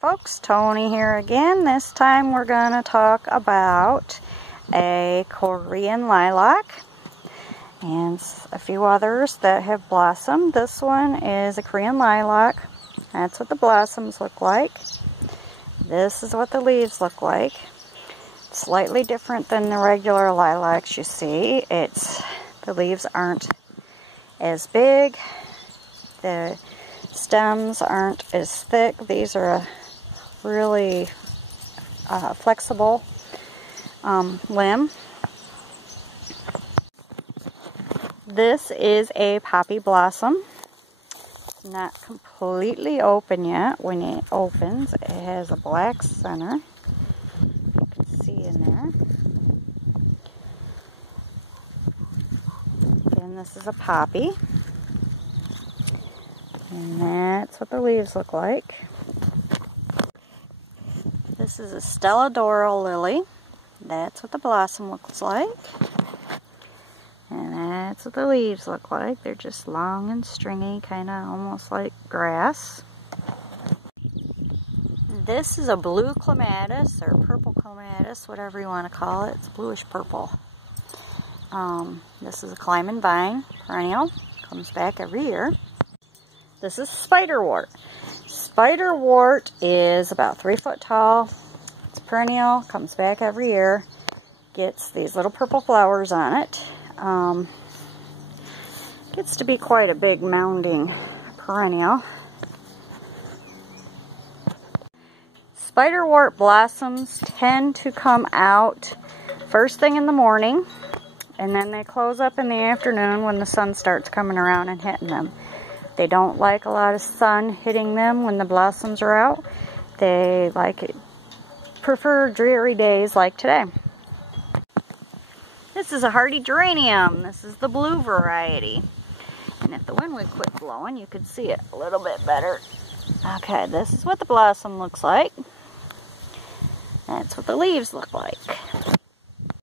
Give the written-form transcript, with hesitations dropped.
Folks, Tony here again. This time we're going to talk about a Korean lilac and a few others that have blossomed. This one is a Korean lilac. That's what the blossoms look like. This is what the leaves look like. Slightly different than the regular lilacs you see. The leaves aren't as big. The stems aren't as thick. These are a really flexible limb. This is a poppy blossom. Not completely open yet. When it opens, it has a black center. You can see in there. Again, this is a poppy. And that's what the leaves look like. This is a Stella Dora lily. That's what the blossom looks like. And that's what the leaves look like. They're just long and stringy, kind of almost like grass. This is a blue clematis, or purple clematis, whatever you want to call it. It's bluish purple. This is a climbing vine, perennial. Comes back every year. This is spiderwort. Spiderwort is about 3 foot tall. It's perennial, comes back every year. Gets these little purple flowers on it. Gets to be quite a big mounding perennial. Spiderwort blossoms tend to come out first thing in the morning, and then they close up in the afternoon when the sun starts coming around and hitting them. They don't like a lot of sun hitting them when the blossoms are out. They prefer dreary days like today. This is a hardy geranium. This is the blue variety. And if the wind would quit blowing, you could see it a little bit better. Okay, this is what the blossom looks like. That's what the leaves look like.